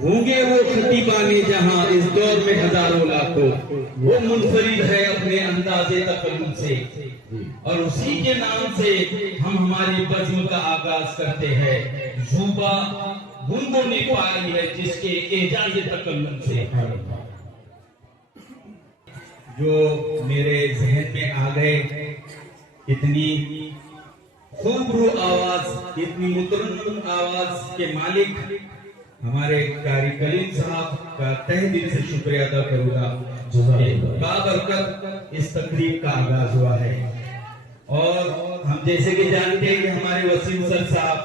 होंगे वो खतीबाने जहां इस दौर में हजारों लाखों, वो मुनफरिद है अपने अंदाजे तकल्लुम से, और उसी के नाम से हम हमारी बज़्म का आगाज करते हैं। ज़ुबा गुनगुनी पाई है जिसके एजाज़े तकल्लुम से। जो मेरे जहन में आ गए, इतनी खूबरू आवाज, इतनी मुतरन्नुम आवाज के मालिक हमारे कारी कलीम साहब का तहे दिल से शुक्रिया अदा करूंगा। बाबरकत इस तकरीब का आगाज हुआ है, और हम जैसे कि जानते हैं कि हमारे वसीम सर साहब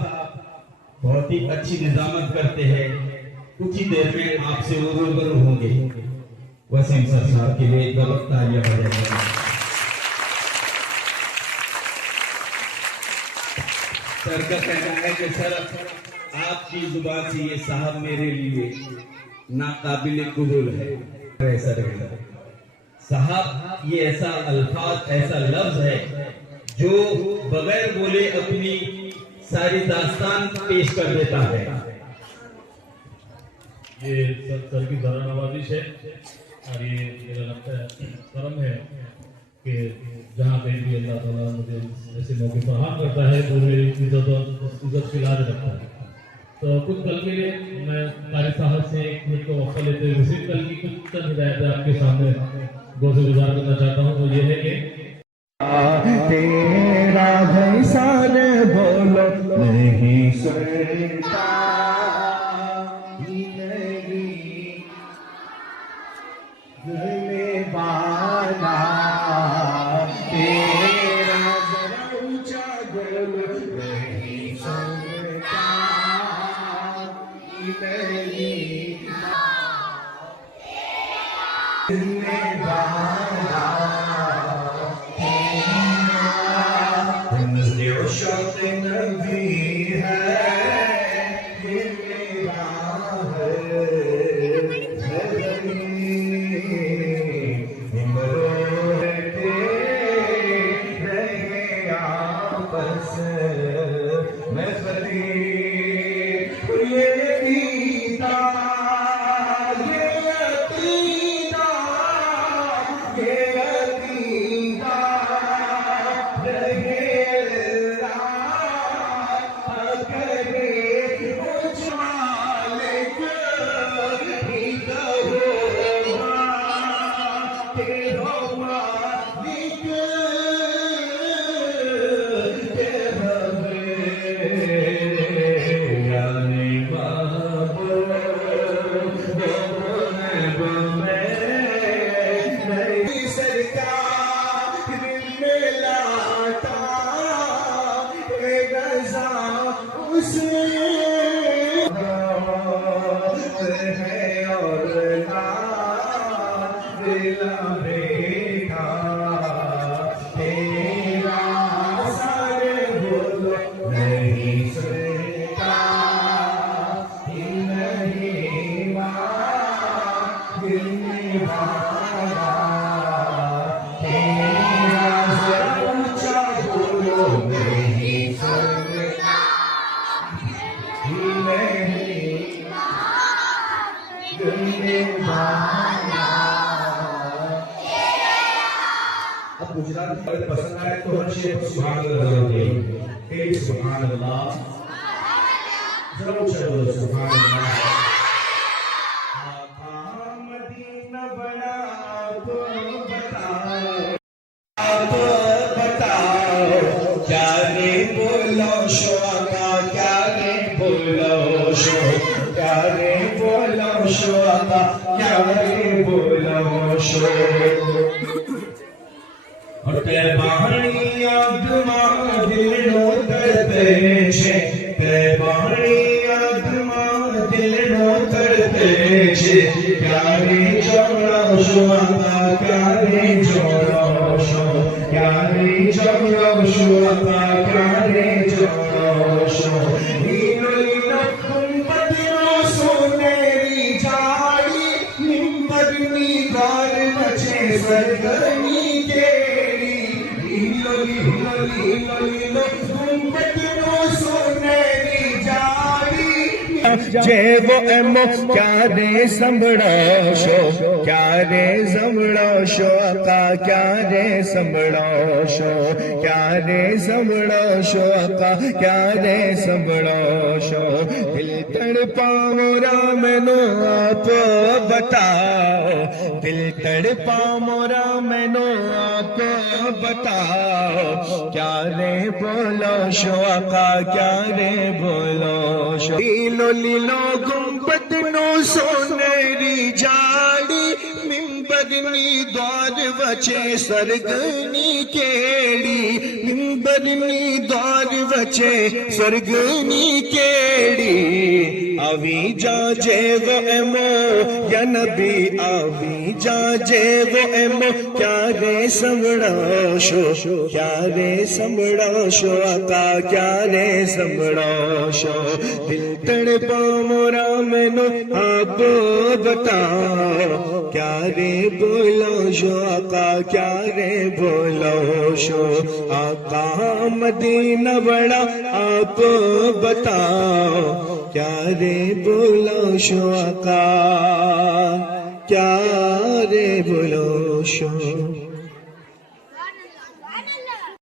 बहुत ही अच्छी निजामत करते हैं। कुछ ही देर में आपसे रूबरू होंगे। वसीम सर साहब के लिए बहुत तालियां बजाएंगे। सर का कहना है कि सर आपकी जुबान से ये साहब मेरे लिए नाकाबिल कबूल है। ऐसा साहब, ये ऐसा अल्फाज, ऐसा लफ्ज है जो बगैर बोले अपनी सारी दास्तान पेश कर देता है। ये सर की ज़रा नवाजिश है, और ये मेरा लगता है करम है कि जहाँ कहीं भी अल्लाह ताला मुझे ऐसे मौके फराहम करता है तो मेरी इज्जत की लाज रखता है। तो कुछ कल के लिए मैं कारी साहब से एक मिनट का वक्फा लेते हुए वसीम कल की कुछ चंद हिदायतें आपके सामने गौर गुजार करना चाहता हूँ। तो ये है कि तेरा भैसान बोलो नहीं सुनता, नहीं बाला तेरा जरा ऊंचा बोलो नहीं सुनता, नहीं बाला शौक़ नबी है, ये मेरा है आपस में अब गुजरात पसंद आए तो हर शेर पर सुभान अल्लाह, सुभान अल्लाह, जरा ऊंचा बोलो सुभान अल्लाह। मदीना बना तो बताओ क्या रे बोलो शोका, क्या रे बोलो शो, क्या रे बोलो शोका, क्या रे बोलो शो। और ते बाहरी आत्मा दिल नो करते छे, ते बाहरी आत्मा दिल नो करते छे, क्यारे जोड़ो शो आता, क्यारे जोड़ो शो, क्यारे जोड़ो शो आता, क्यारे जोड़ो शो। नीलो नीलो कुंपतियों सोनेरी जाड़ी, निम्बरनी गार मचे सरगर्मी के जे वो एमो क्या रे संभड़ो शो क्या रे संभड़ो शो आका क्या रे संभड़ो शो क्या रे संभड़ो शो आका क्या रे संभड़ो शो दिल तड़पाओ राम नो आप बताओ दिल तड़पाओ राम नो आप बताओ क्या रे बोलो शो आका क्या रे बोलो शो लीलो लीलो गुंबद नो सोनेरी जाड़ी मिंबरनी द्वार वचे सरगनी केड़ी मिंबरनी द्वार वचे सरगनी केड़ी आवी जा जे वो एमो या नबी आवी जा जे वो एमो क्या रे संभड़ो शो क्या रे संभड़ो शो आका क्या रे संभड़ो शो दिल तड़पा मोरा मैनो आप बताओ क्या रे बोलो शो आका क्या रे बोलो शो आका मदीना बड़ा आप बताओ क्या रे बोलो शो आका क्या रे बोलो शो